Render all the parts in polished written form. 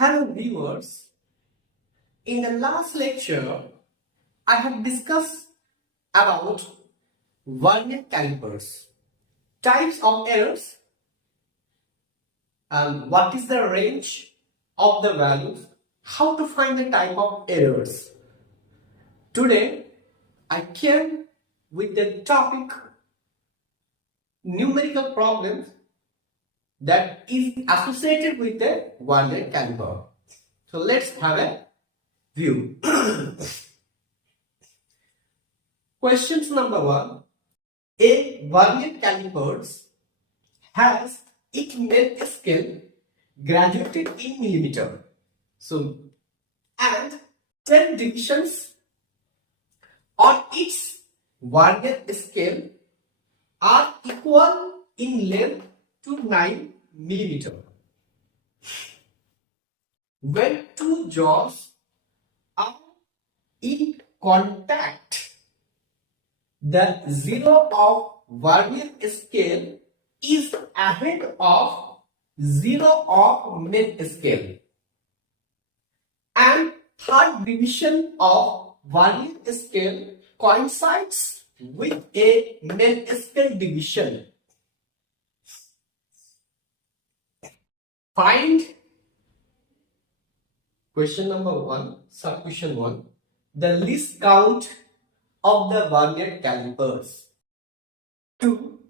Hello viewers, in the last lecture I have discussed about Vernier calipers, types of errors and what is the range of the values, how to find the type of errors. Today I came with the topic numerical problems that is associated with the Vernier caliper. So let's have a view. Questions number 1. A Vernier calipers has its main scale graduated in millimeter. So, and 10 divisions on its Vernier scale are equal in length to 9 millimeter. When two jaws are in contact, the zero of Vernier scale is ahead of zero of main scale, and third division of Vernier scale coincides with a main scale division. Find question number 1, sub question 1, the least count of the Vernier calipers. 2.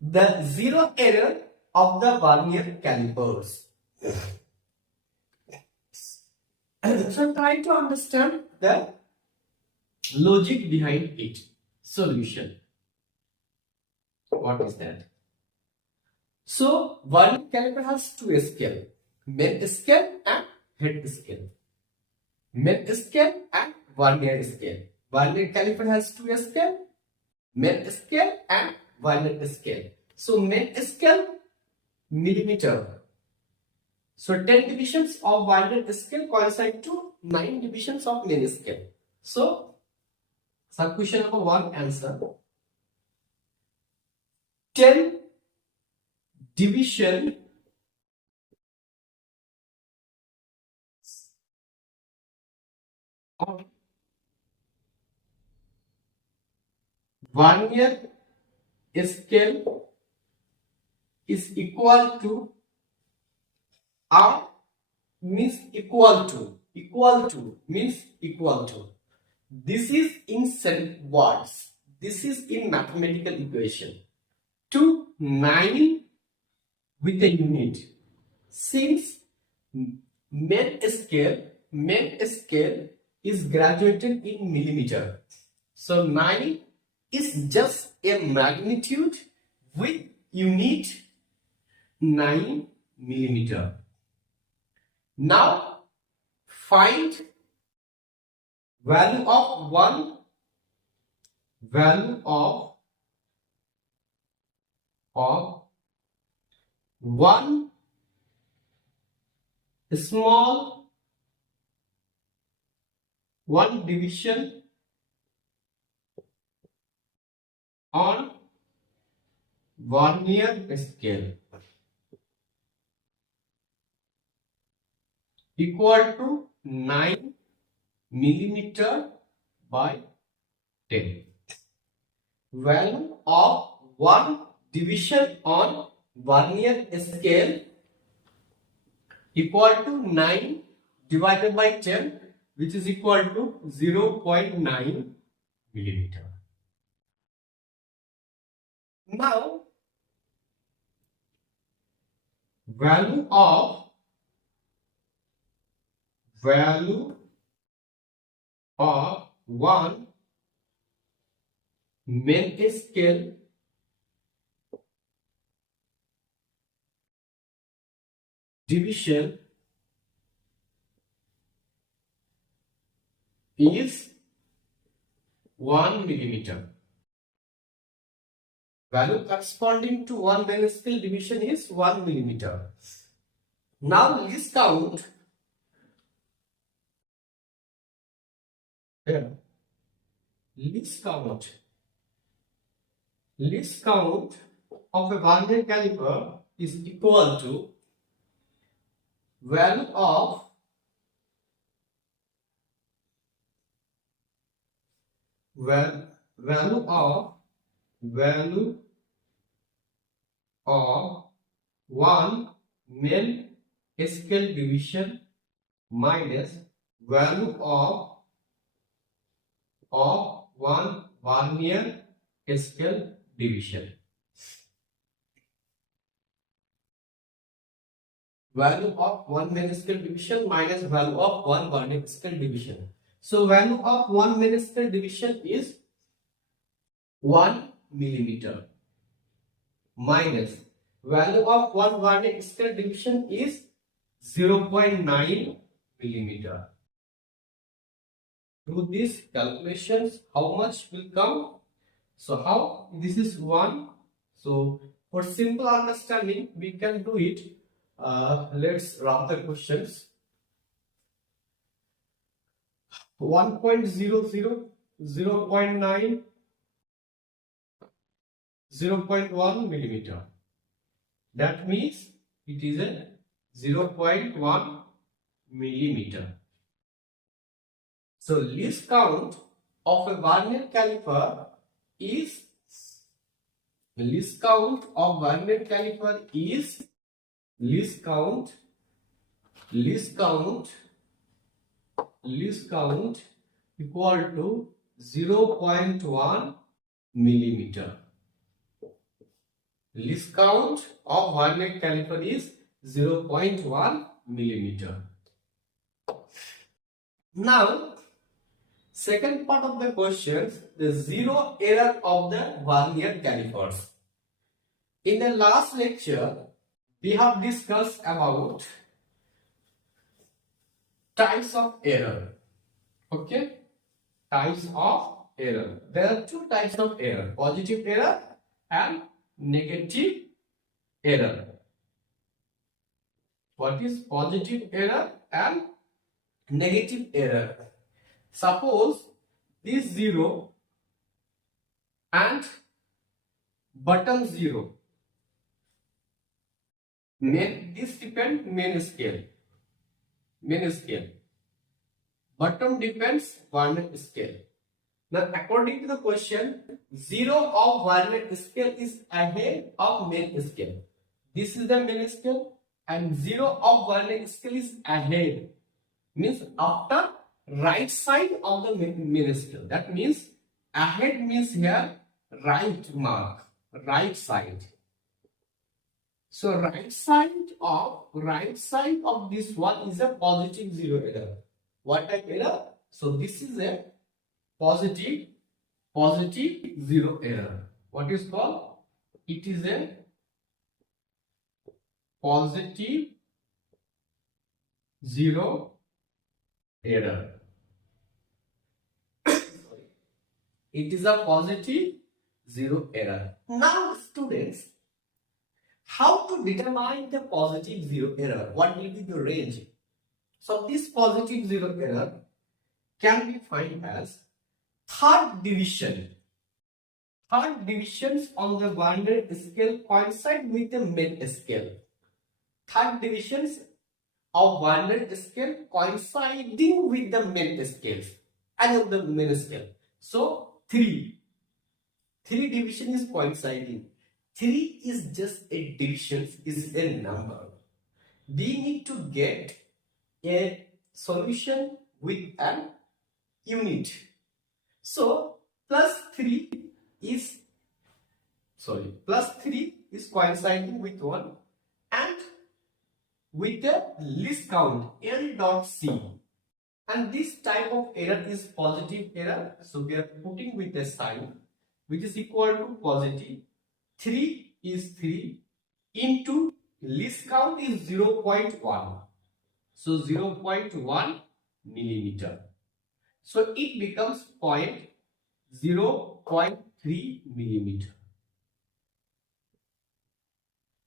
The zero error of the Vernier calipers. So try to understand the logic behind it. Solution. What is that? So Vernier caliper has two scales, main scale and head scale. Main scale and Vernier scale. Vernier caliper has two scales, main scale and Vernier scale. So main scale millimeter. So 10 divisions of Vernier scale coincide to 9 divisions of main scale. So sub question number 1 answer. 10 division of Vernier scale is equal to R means equal to means equal to. This is in words. This is in mathematical equation. To 9 with a unit. Since main scale is graduated in millimeter. So 9 is just a magnitude with unit 9 millimeter. Now find value of 1, value of 1 small 1 division on Vernier scale equal to 9 millimeter by 10. Value of 1 division on Vernier scale equal to 9 divided by 10, which is equal to 0.9 millimeter. Now value of 1 main scale division is 1 millimeter. Value corresponding to 1 main scale division is 1 millimeter. Now least count. Here. Least count of a Vernier caliper is equal to value of value of one main scale division minus value of one Vernier scale division. Value of one main scale division minus value of one Vernier scale division. So value of one main scale division is 1 millimeter minus value of one Vernier scale division is 0.9 millimeter. Do these calculations, how much will come? So how? This is 1. So for simple understanding, we can do it. Let's run the questions. 1.00, 0.9, 0.1 millimeter. That means it is a 0.1 millimeter. So least count of a Vernier caliper is least count equal to 0.1 millimeter. Least count of Vernier caliper is 0.1 millimeter. Now, second part of the question, the zero error of the Vernier calipers. In the last lecture, we have discussed about types of error. Okay, types of error. There are two types of error: positive error and negative error. What is positive error and negative error? Suppose this 0 and bottom 0. This depends main scale. Bottom depends Vernier scale. Now according to the question, 0 of Vernier scale is ahead of main scale. This is the main scale and 0 of Vernier scale is ahead. Means after right side of the main scale. That means ahead means here right mark, right side. So right side of this one is a positive 0 error. What type error? So this is a positive 0 error. What is called? It is a positive 0 error. It is a positive 0 error. Now students, how to determine the positive 0 error? What will be the range? So this positive 0 error can be defined as third division. Third divisions on the Vernier scale coincide with the main scale. Third divisions of Vernier scale coinciding with the main scales and of the main scale. So 3 division is coinciding. 3 is just a division, is a number. We need to get a solution with an unit. So plus 3 is coinciding with 1 and with the least count L dot C. And this type of error is positive error. So we are putting with a sign which is equal to positive. 3 is 3 into least count is 0.1. So 0.1 millimeter. So it becomes 0.3 millimeter.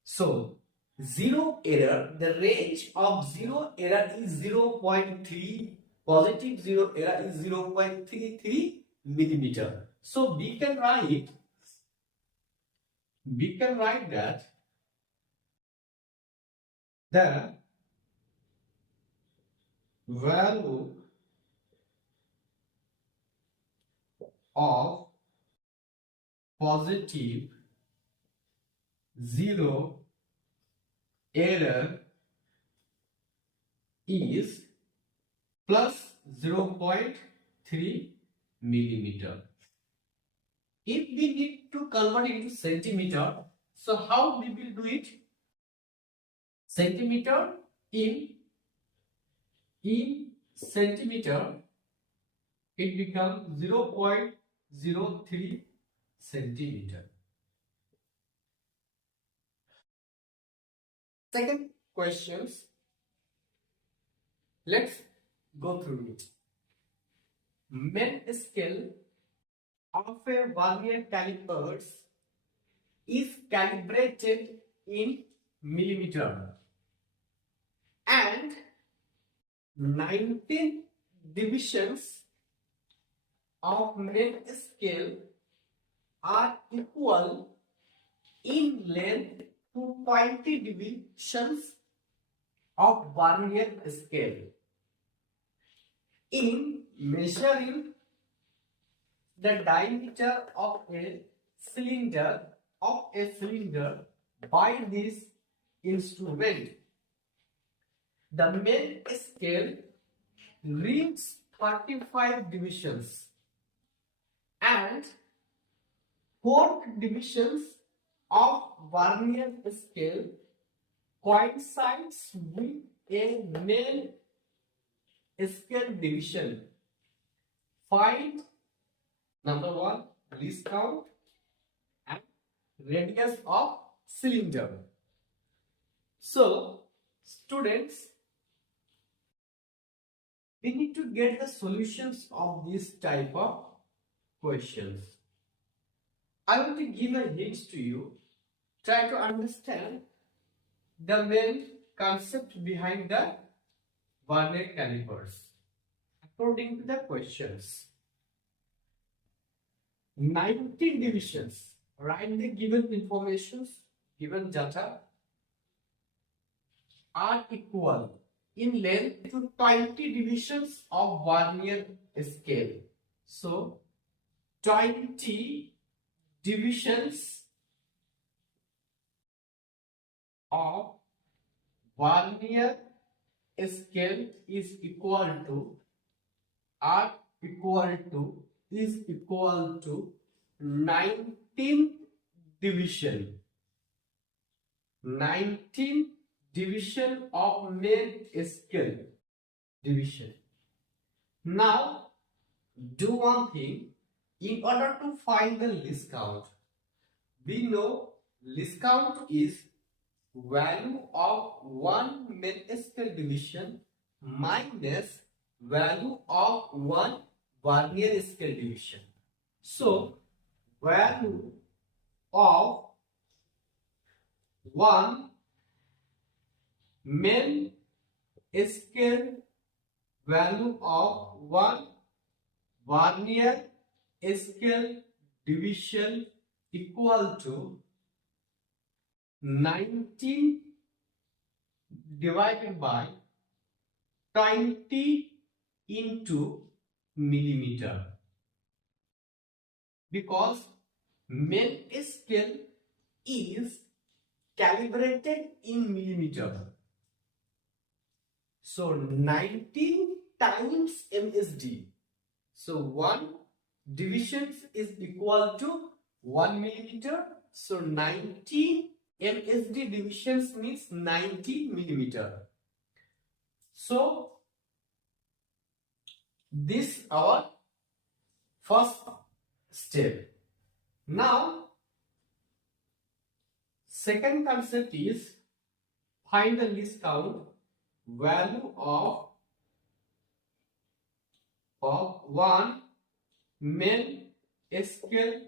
So 0 error, the range of 0 error is 0.3, positive 0 error is 0.33 millimeter. So we can write that the value of positive, zero error is plus 0.3 millimeter. If we need to convert it into centimeter, so how we will do it? Centimeter in centimeter, it becomes 0.03 centimeter. Second questions, let's go through it. Main scale of a Vernier calipers is calibrated in millimeter, and 19 divisions of main scale are equal in length to 20 divisions of Vernier scale. In measuring the diameter of a cylinder by this instrument, the main scale reads 35 divisions and 4 divisions of Vernier scale coincides with a main scale division. Find number 1 least count and radius of cylinder. So students, we need to get the solutions of this type of questions. I want to give a hint to you. Try to understand the main concept behind the Vernier calipers according to the questions. 19 divisions. Write the given informations, given data are equal in length to 20 divisions of Vernier scale. So 20 divisions of Vernier scale is equal to 19 division. 19 division of main scale division. Now do one thing. In order to find the least count, we know least count is value of one main scale division minus value of one Vernier scale division. So value of one main scale, value of one Vernier scale division equal to 19 divided by 20 into millimeter, because main scale is calibrated in millimeter. So 19 times MSD. So 1 divisions is equal to 1 millimeter. So 19 MSD divisions means 90 millimeter. So this our first step. Now second concept is find the least count. Value of one main scale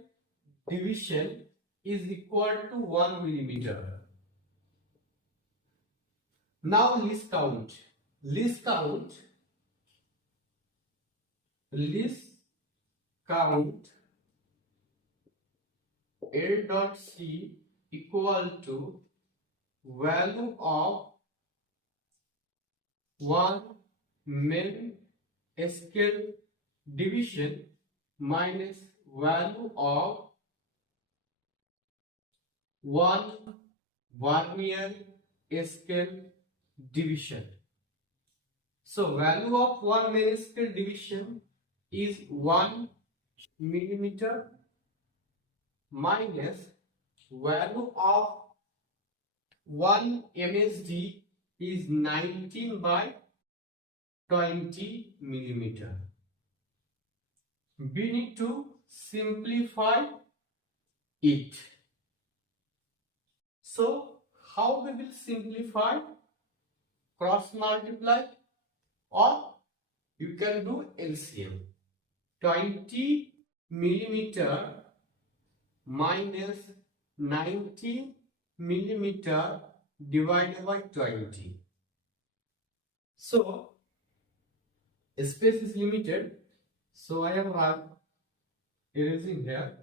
division is equal to 1 millimeter. Now least count. Least count L dot C equal to value of one main scale division minus value of 1 Vernier scale division. So value of 1 main scale division is 1 millimeter minus value of 1 MSD is 19 by 20 millimeter. We need to simplify it. So how we will simplify? Cross multiply, or you can do LCM. 20 millimeter minus 90 millimeter divided by 20. So space is limited, so I have erasing here.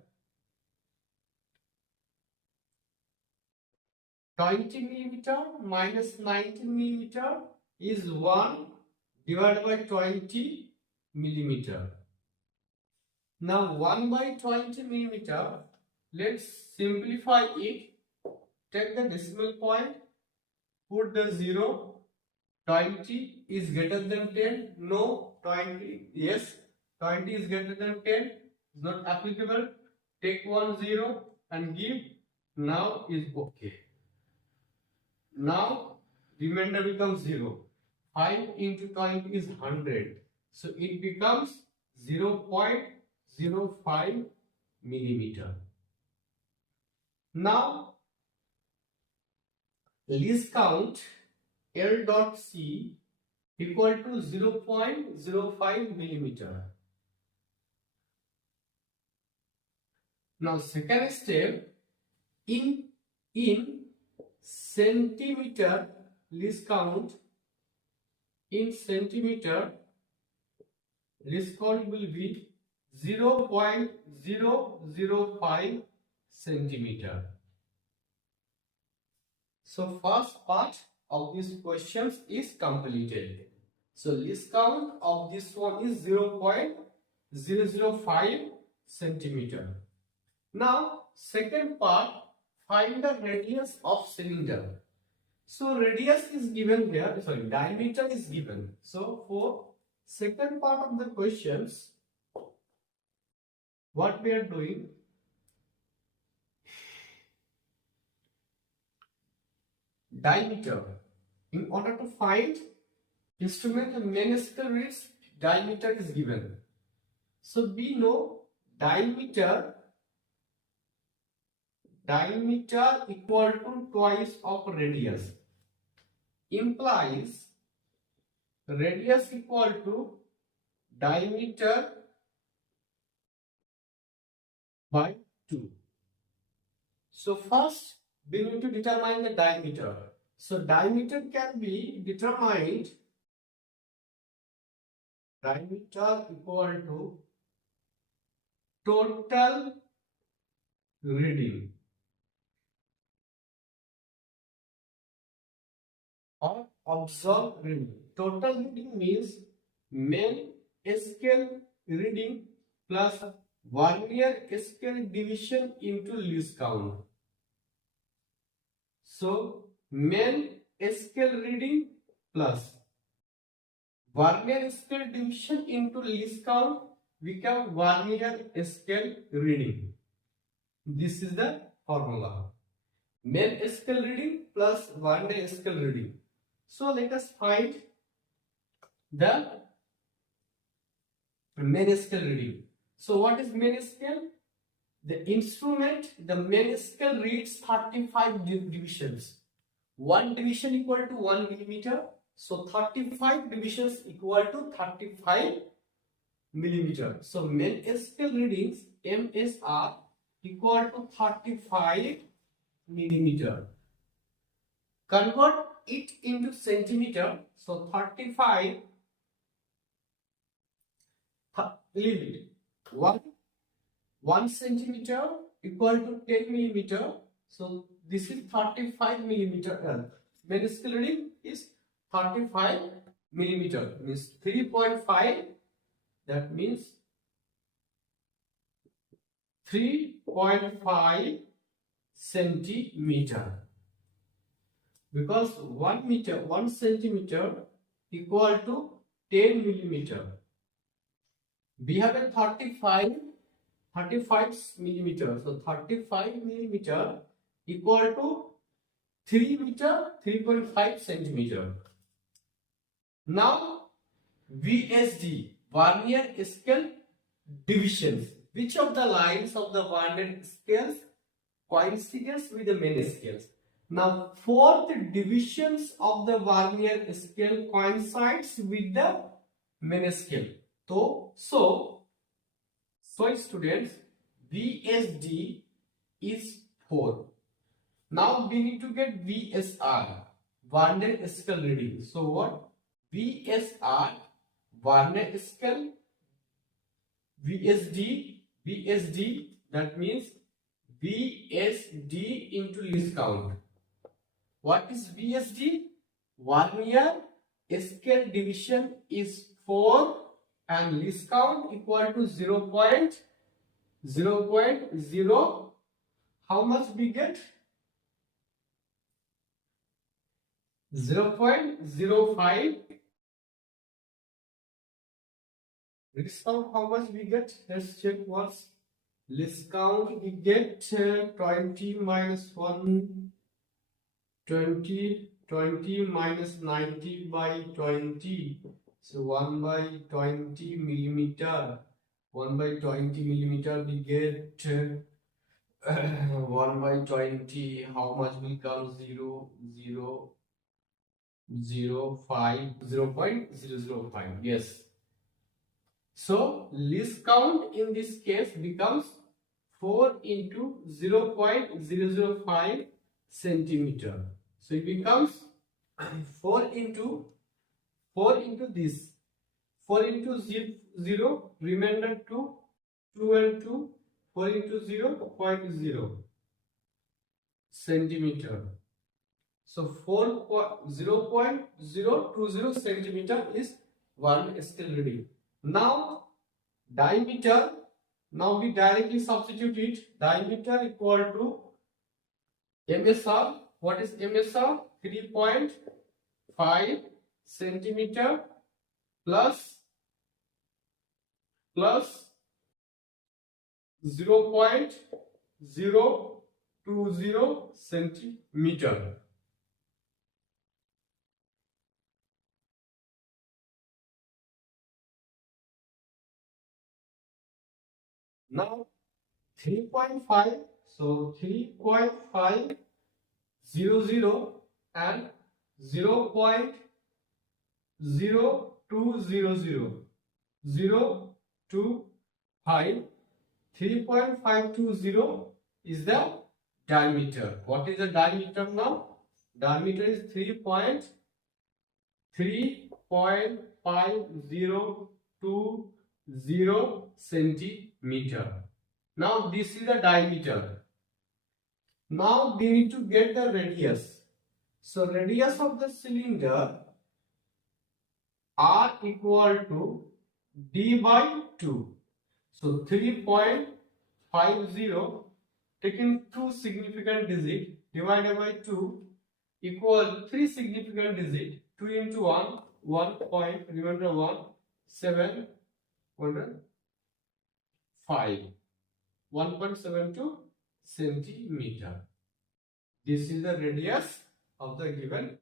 20 millimeter minus 90 millimeter is 1 divided by 20 millimeter. Now 1 by 20 millimeter, let's simplify it. Take the decimal point, put the 0. 20 is greater than 10. No. 20, yes. 20 is greater than 10. Is not applicable. Take 1 0 and give. Now is okay. Now remainder becomes 0. 5 into 20 is 100. So it becomes 0.05 millimeter. Now least count L dot C equal to 0.05 millimeter. Now second step, in centimeter, least count in centimeter, least count will be 0.005 centimeter. So first part of this questions is completed. So least count of this one is 0.005 centimeter. Now second part, find the radius of cylinder. So radius is given here, sorry, diameter is given. So for second part of the questions, what we are doing, diameter. In order to find instrument the main scale reads, diameter is given. So we know diameter equal to twice of radius, implies radius equal to diameter by 2. So first we need to determine the diameter. So diameter can be determined, diameter equal to total reading or observed reading. Total reading means main scale reading plus Vernier scale division into least count. So main scale reading plus Vernier scale division into least count become Vernier scale reading. This is the formula. Main scale reading plus Vernier scale reading. So let us find the main scale reading. So what is main scale? The instrument, the main scale reads 35 divisions. One division equal to 1 millimeter. So 35 divisions equal to 35 millimeter. So main scale readings MSR equal to 35 millimeter. Convert it into centimeter. So 35, leave it. 1 centimeter equal to 10 millimeter. So this is 35 millimeter. Main scale reading is 35 millimeter means 3.5, that means 3.5 centimeter, because 1 centimeter equal to 10 millimeter. We have a 35 millimeter, so 35 millimeter equal to 3 meter, 3.5 centimeter. Now VSD, Vernier scale divisions. Which of the lines of the Vernier scales coincides with the main scales? Now fourth divisions of the Vernier scale coincides with the main scale. So students, VSD is 4. Now we need to get VSR, Vernier scale reading. So what? VSR, Vernier scale, VSD, that means VSD into least count. What is VSD? Vernier scale division is 4 and least count equal to 0.0. How much we get? 0.05. Least count, how much we get? Let's check what's least count. We get 20 minus 1, 20 minus 90 by 20. So 1 by 20 millimeter. 1 by 20 millimeter we get 1 by 20. How much will come? 0.005. Yes. So least count in this case becomes 4 into 0.005 centimeter. So it becomes 4 into this. 4 into 0, remainder 2 and 2, 4 into 0.0 centimeter. So 0.020 centimeter is Vernier scale reading. Now diameter, now we directly substitute it. Diameter equal to MSR. What is MSR? 3.5 centimeter plus 0.020 centimeter. Now 3.5, so 3.500 and 0.0200. 0.25. 3.520 is the diameter. What is the diameter now? Diameter is 3.5020 centimeter. Now this is the diameter. Now we need to get the radius. So radius of the cylinder R equal to D by 2. So 3.50 taking 2 significant digit divided by 2 equal 3 significant digit. 2 into 1, 1 point, remember 1, 7, 5. 1.72 centimeter. This is the radius of the given